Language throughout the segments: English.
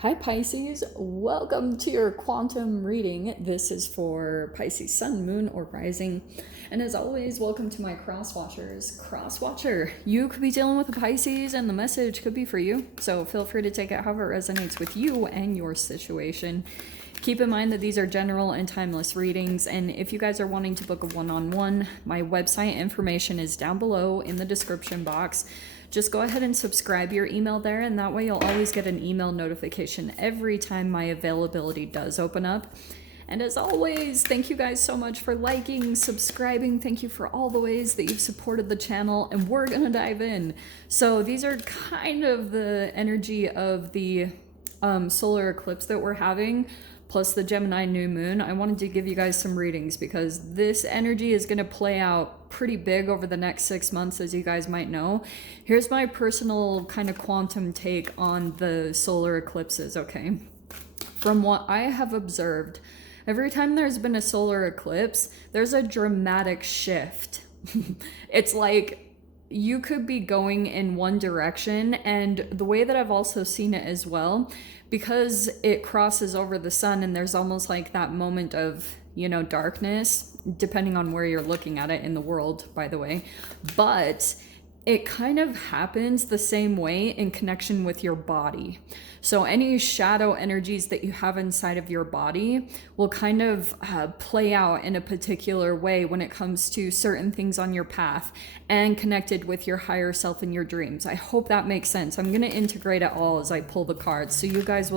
Hi Pisces, welcome to your quantum reading. This is for Pisces Sun, Moon, or Rising. And as always, welcome to my cross watchers. Cross watcher, you could be dealing with a Pisces and the message could be for you. So feel free to take it however it resonates with you and your situation. Keep in mind that these are general and timeless readings, and if you guys are wanting to book a one-on-one, my website information is down below in the description box. Just go ahead and subscribe your email there, and that way you'll always get an email notification every time my availability does open up. And as always, thank you guys so much for liking, subscribing. Thank you for all the ways that you've supported the channel, and we're gonna dive in. So these are kind of the energy of the solar eclipse that we're having, plus the Gemini new moon. I wanted to give you guys some readings because this energy is going to play out pretty big over the next 6 months, as you guys might know. Here's my personal kind of quantum take on the solar eclipses, okay? From what I have observed, every time there's been a solar eclipse, there's a dramatic shift. It's like you could be going in one direction, and the way that I've also seen it as well, because it crosses over the sun and there's almost like that moment of, you know, darkness, depending on where you're looking at it in the world, by the way, but it kind of happens the same way in connection with your body. So any shadow energies that you have inside of your body will kind of play out in a particular way when it comes to certain things on your path and connected with your higher self and your dreams. I hope that makes sense. I'm going to integrate it all as I pull the cards, so you guys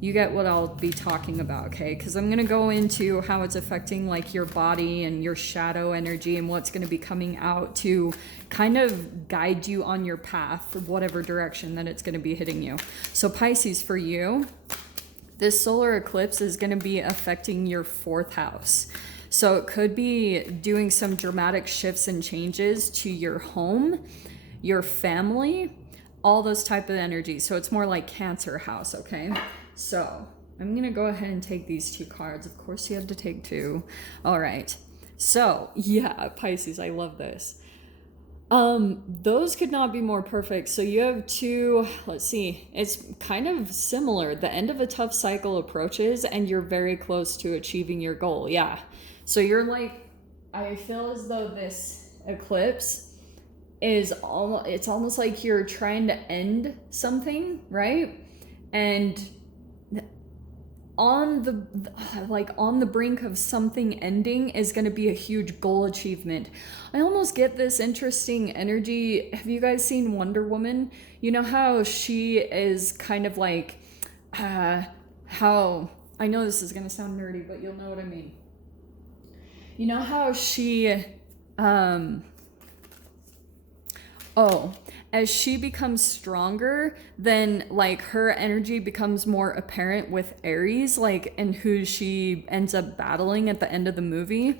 you get what I'll be talking about, okay? Because I'm going to go into how it's affecting like your body and your shadow energy and what's going to be coming out to kind of guide you on your path, whatever direction that it's going to be hitting you. So Pisces, for you, this solar eclipse is going to be affecting your 4th house. So it could be doing some dramatic shifts and changes to your home, your family, all those type of energies. So it's more like Cancer house, okay? So I'm going to go ahead and take these 2 cards. Of course, you had to take 2. All right. So yeah, Pisces, I love this. Those could not be more perfect. So you have 2, let's see, it's kind of similar. The end of a tough cycle approaches and you're very close to achieving your goal. Yeah. So you're like, I feel as though this eclipse is it's almost like you're trying to end something, right? And on the brink of something ending is going to be a huge goal achievement. I almost get this interesting energy. Have you guys seen Wonder Woman? You know how she is kind of like how, I know this is going to sound nerdy, but you'll know what I mean. You know how she as she becomes stronger, then like her energy becomes more apparent with Aries, like, and who she ends up battling at the end of the movie.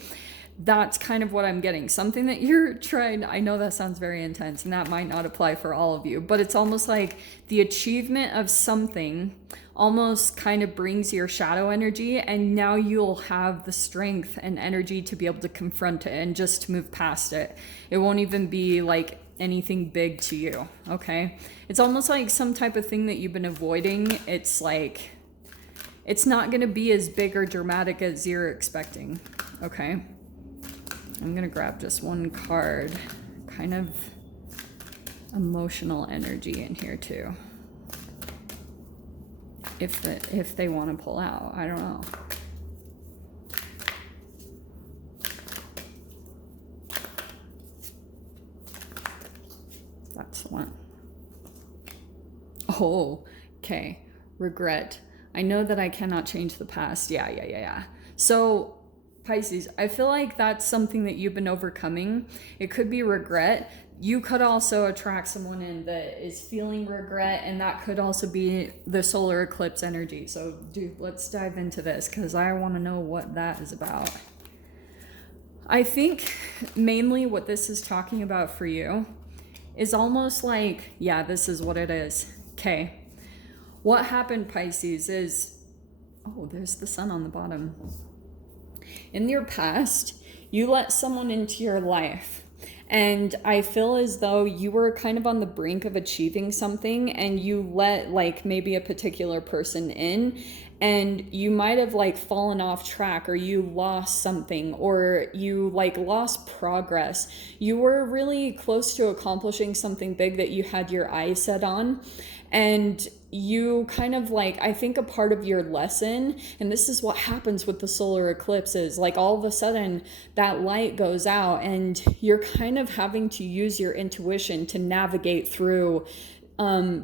That's kind of what I'm getting. Something that you're trying, I know that sounds very intense and that might not apply for all of you, but it's almost like the achievement of something almost kind of brings your shadow energy, and now you'll have the strength and energy to be able to confront it and just move past it. It won't even be like anything big to you, okay? It's almost like some type of thing that you've been avoiding. It's like, it's not gonna be as big or dramatic as you're expecting, okay? I'm gonna grab just 1 card, kind of emotional energy in here too. If they want to pull out, I don't know. That's 1. Oh, okay. Regret. I know that I cannot change the past. Yeah. So Pisces, I feel like that's something that you've been overcoming. It could be regret. You could also attract someone in that is feeling regret, and that could also be the solar eclipse energy. So dude, let's dive into this because I want to know what that is about. I think mainly what this is talking about for you is almost like, yeah, this is what it is. Okay. What happened, Pisces, is, oh, there's the sun on the bottom. In your past, you let someone into your life And I feel as though you were kind of on the brink of achieving something and you let like maybe a particular person in, and you might have like fallen off track, or you lost something, or you like lost progress. You were really close to accomplishing something big that you had your eyes set on, and you kind of like, I think a part of your lesson, and this is what happens with the solar eclipses, like all of a sudden that light goes out and you're kind of having to use your intuition to navigate through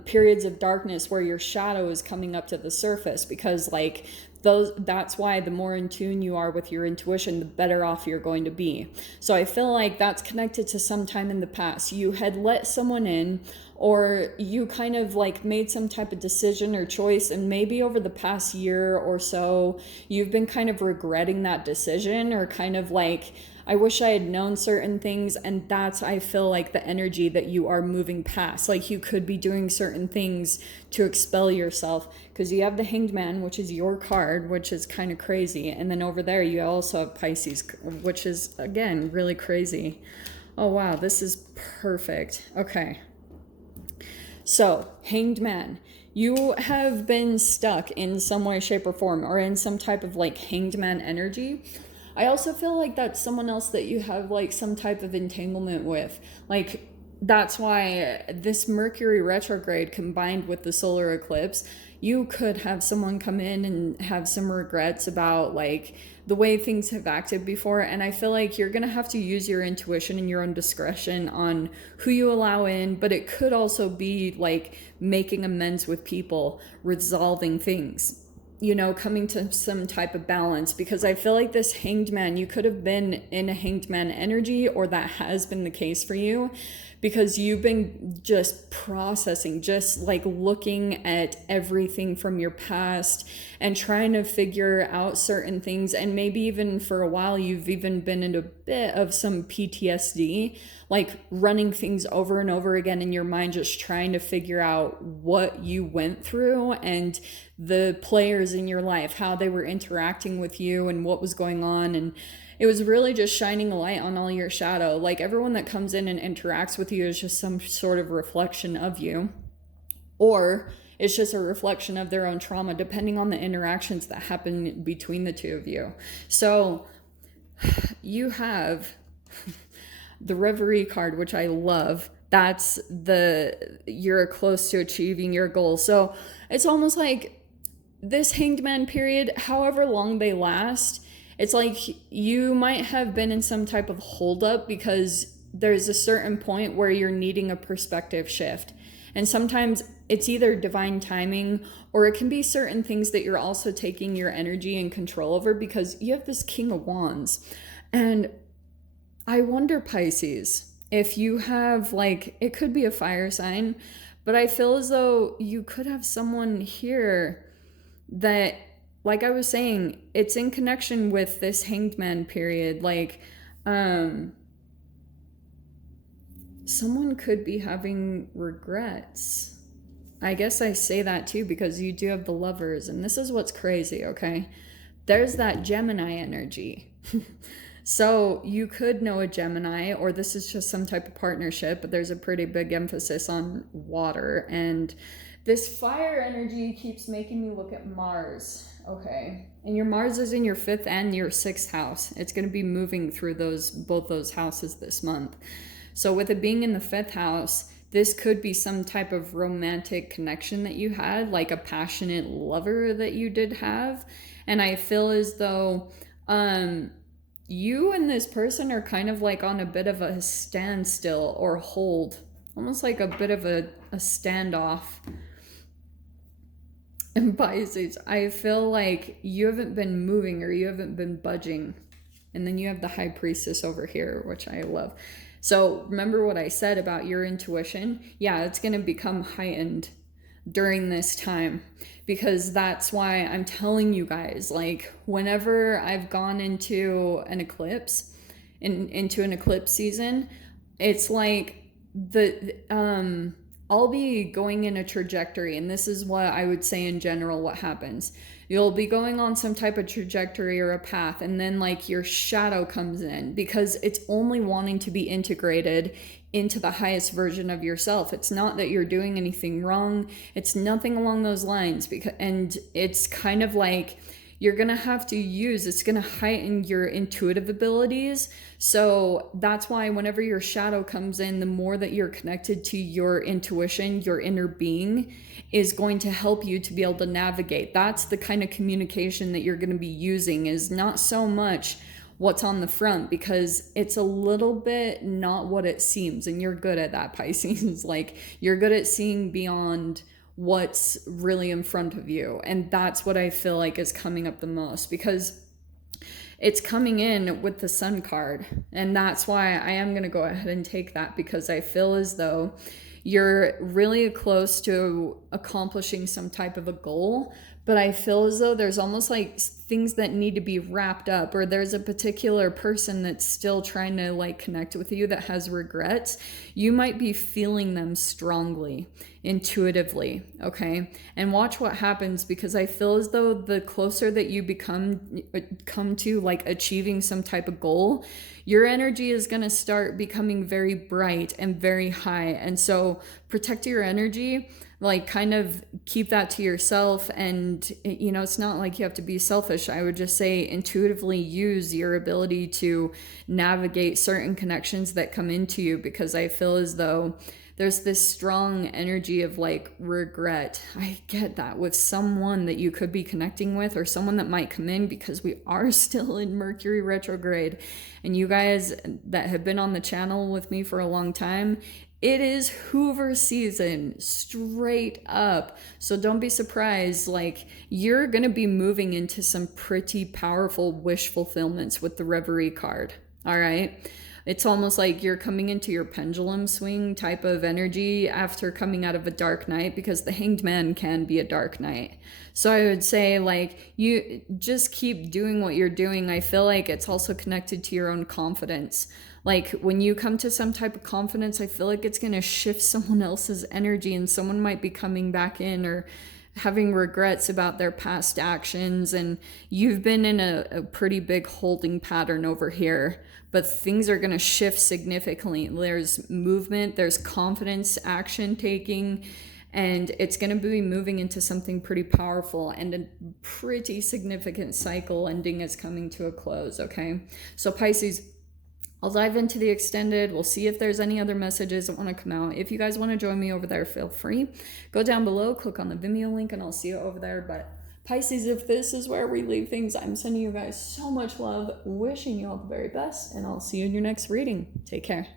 periods of darkness where your shadow is coming up to the surface, because like that's why the more in tune you are with your intuition, the better off you're going to be. So I feel like that's connected to some time in the past. You had let someone in, or you kind of like made some type of decision or choice, and maybe over the past year or so you've been kind of regretting that decision, or kind of like, I wish I had known certain things. And that's, I feel like, the energy that you are moving past. Like you could be doing certain things to expel yourself, because you have the Hanged Man, which is your card, which is kind of crazy. And then over there you also have Pisces, which is again really crazy. Oh wow, this is perfect. Okay. So, Hanged Man, you have been stuck in some way, shape, or form, or in some type of like Hanged Man energy. I also feel like that's someone else that you have like some type of entanglement with. Like that's why this Mercury retrograde combined with the solar eclipse, you could have someone come in and have some regrets about like the way things have acted before. And I feel like you're going to have to use your intuition and your own discretion on who you allow in, but it could also be like making amends with people, resolving things, you know, coming to some type of balance. Because I feel like this Hanged Man, you could have been in a Hanged Man energy, or that has been the case for you, because you've been just processing, just like looking at everything from your past and trying to figure out certain things. And maybe even for a while, you've even been in a bit of some PTSD, like running things over and over again in your mind, just trying to figure out what you went through and the players in your life, how they were interacting with you and what was going on. And it was really just shining a light on all your shadow. Like everyone that comes in and interacts with you is just some sort of reflection of you, or it's just a reflection of their own trauma, depending on the interactions that happen between the two of you. So you have the Reverie card, which I love. That's you're close to achieving your goal. So it's almost like this Hanged Man period, however long they last, it's like you might have been in some type of holdup, because there's a certain point where you're needing a perspective shift. And sometimes it's either divine timing, or it can be certain things that you're also taking your energy and control over, because you have this King of Wands. And I wonder, Pisces, if you have like, it could be a fire sign, but I feel as though you could have someone here that, like I was saying, it's in connection with this Hanged Man period. Like, someone could be having regrets. I guess I say that too, because you do have the Lovers, and this is what's crazy, okay? There's that Gemini energy. So you could know a Gemini, or this is just some type of partnership, but there's a pretty big emphasis on water. And this fire energy keeps making me look at Mars. Okay. And your Mars is in your 5th and your 6th house. It's going to be moving through both those houses this month. So with it being in the 5th house, this could be some type of romantic connection that you had, like a passionate lover that you did have. And I feel as though you and this person are kind of like on a bit of a standstill or hold, almost like a bit of a standoff. And Pisces, I feel like you haven't been moving, or you haven't been budging. And then you have the High Priestess over here, which I love. So remember what I said about your intuition? Yeah, it's going to become heightened during this time, because that's why I'm telling you guys, like whenever I've gone into an eclipse, into an eclipse season, it's like I'll be going in a trajectory, and this is what I would say in general what happens. You'll be going on some type of trajectory or a path, and then like your shadow comes in because it's only wanting to be integrated into the highest version of yourself. It's not that you're doing anything wrong. It's nothing along those lines, because and it's kind of like you're going to have to use, it's going to heighten your intuitive abilities. So that's why whenever your shadow comes in, the more that you're connected to your intuition, your inner being is going to help you to be able to navigate. That's the kind of communication that you're going to be using, is not so much what's on the front, because it's a little bit not what it seems. And you're good at that, Pisces. Like, you're good at seeing beyond what's really in front of you. And that's what I feel like is coming up the most, because it's coming in with the Sun card. And that's why I am going to go ahead and take that, because I feel as though you're really close to accomplishing some type of a goal. But I feel as though there's almost like things that need to be wrapped up, or there's a particular person that's still trying to like connect with you that has regrets. You might be feeling them strongly, intuitively, okay? And watch what happens, because I feel as though the closer that you come to like achieving some type of goal, your energy is going to start becoming very bright and very high. And so protect your energy, like kind of keep that to yourself. And you know, it's not like you have to be selfish. I would just say intuitively use your ability to navigate certain connections that come into you, because I feel as though there's this strong energy of like regret. I get that with someone that you could be connecting with, or someone that might come in, because we are still in Mercury retrograde. And you guys that have been on the channel with me for a long time, it is Hoover season, straight up. So don't be surprised. Like, you're going to be moving into some pretty powerful wish fulfillments with the Reverie card. All right. It's almost like you're coming into your pendulum swing type of energy after coming out of a dark night, because the Hanged Man can be a dark night. So I would say, like, you just keep doing what you're doing. I feel like it's also connected to your own confidence. Like, when you come to some type of confidence, I feel like it's going to shift someone else's energy, and someone might be coming back in or having regrets about their past actions. And you've been in a pretty big holding pattern over here, but things are going to shift significantly. There's movement, there's confidence, action taking, and it's going to be moving into something pretty powerful, and a pretty significant cycle ending is coming to a close. Okay, so Pisces, I'll dive into the extended. We'll see if there's any other messages that want to come out. If you guys want to join me over there, feel free. Go down below, click on the Vimeo link, and I'll see you over there. But Pisces, if this is where we leave things, I'm sending you guys so much love, wishing you all the very best, and I'll see you in your next reading. Take care.